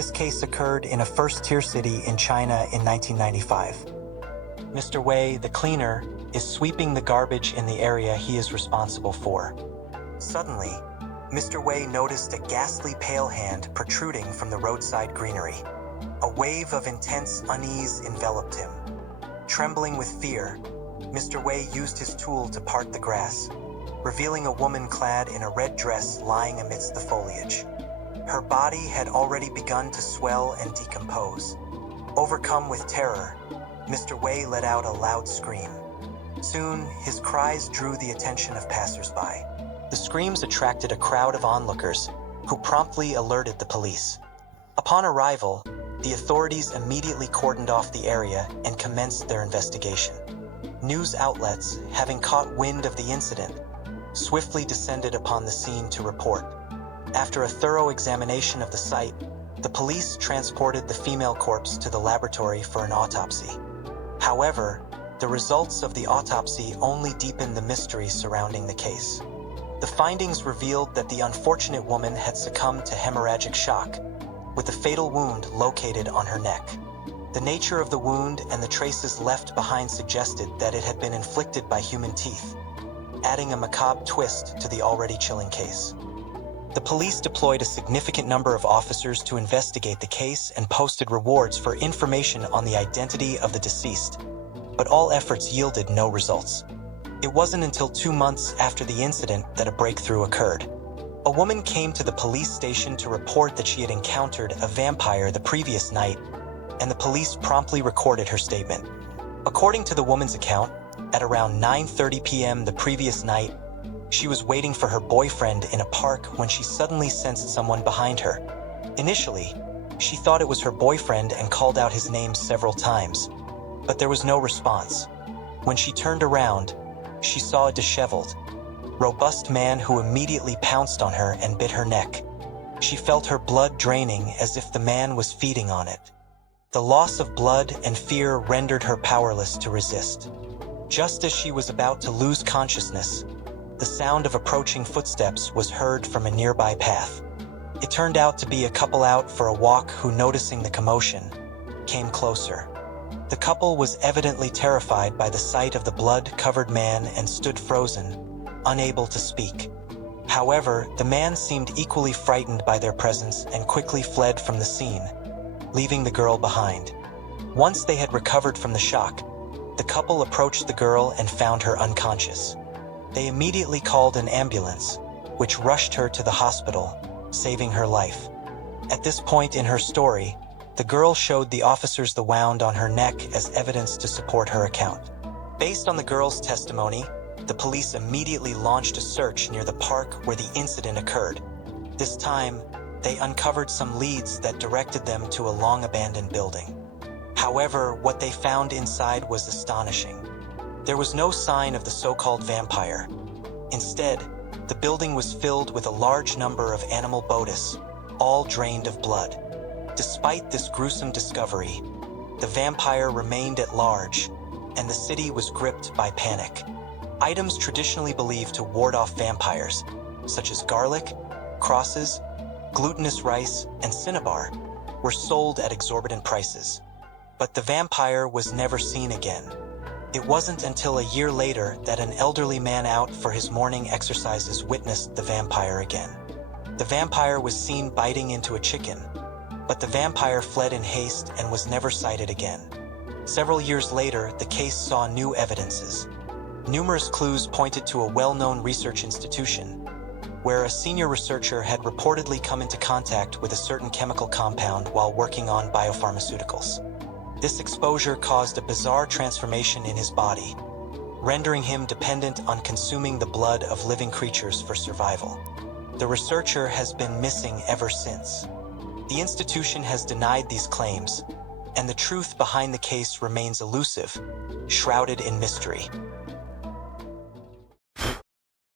This case occurred in a first-tier city in China in 1995. Mr. Wei, the cleaner, is sweeping the garbage in the area he is responsible for. Suddenly, Mr. Wei noticed a ghastly pale hand protruding from the roadside greenery. A wave of intense unease enveloped him. Trembling with fear, Mr. Wei used his tool to part the grass, revealing a woman clad in a red dress lying amidst the foliage. Her body had already begun to swell and decompose. Overcome with terror, Mr. Wei let out a loud scream. Soon, his cries drew the attention of passers-by. The screams attracted a crowd of onlookers, who promptly alerted the police. Upon arrival, the authorities immediately cordoned off the area and commenced their investigation. News outlets, having caught wind of the incident, swiftly descended upon the scene to report. After a thorough examination of the site, the police transported the female corpse to the laboratory for an autopsy. However, the results of the autopsy only deepened the mystery surrounding the case. The findings revealed that the unfortunate woman had succumbed to hemorrhagic shock, with a fatal wound located on her neck. The nature of the wound and the traces left behind suggested that it had been inflicted by human teeth, adding a macabre twist to the already chilling case. The police deployed a significant number of officers to investigate the case and posted rewards for information on the identity of the deceased, but all efforts yielded no results. It wasn't until 2 months after the incident that a breakthrough occurred. A woman came to the police station to report that she had encountered a vampire the previous night, and the police promptly recorded her statement. According to the woman's account, at around 9:30 p.m. the previous night, she was waiting for her boyfriend in a park when she suddenly sensed someone behind her. Initially, she thought it was her boyfriend and called out his name several times, but there was no response. When she turned around, she saw a disheveled, robust man who immediately pounced on her and bit her neck. She felt her blood draining as if the man was feeding on it. The loss of blood and fear rendered her powerless to resist. Just as she was about to lose consciousness, the sound of approaching footsteps was heard from a nearby path. It turned out to be a couple out for a walk who, noticing the commotion, came closer. The couple was evidently terrified by the sight of the blood-covered man and stood frozen, unable to speak. However, the man seemed equally frightened by their presence and quickly fled from the scene, leaving the girl behind. Once they had recovered from the shock, the couple approached the girl and found her unconscious. They immediately called an ambulance, which rushed her to the hospital, saving her life. At this point in her story, the girl showed the officers the wound on her neck as evidence to support her account. Based on the girl's testimony, the police immediately launched a search near the park where the incident occurred. This time, they uncovered some leads that directed them to a long-abandoned building. However, what they found inside was astonishing. There was no sign of the so-called vampire. Instead, the building was filled with a large number of animal bodis, all drained of blood. Despite this gruesome discovery, the vampire remained at large, and the city was gripped by panic. Items traditionally believed to ward off vampires, such as garlic, crosses, glutinous rice, and cinnabar, were sold at exorbitant prices. But the vampire was never seen again. It wasn't until a year later that an elderly man out for his morning exercises witnessed the vampire again. The vampire was seen biting into a chicken, but the vampire fled in haste and was never sighted again. Several years later, the case saw new evidences. Numerous clues pointed to a well-known research institution, where a senior researcher had reportedly come into contact with a certain chemical compound while working on biopharmaceuticals. This exposure caused a bizarre transformation in his body, rendering him dependent on consuming the blood of living creatures for survival. The researcher has been missing ever since. The institution has denied these claims, and the truth behind the case remains elusive, shrouded in mystery.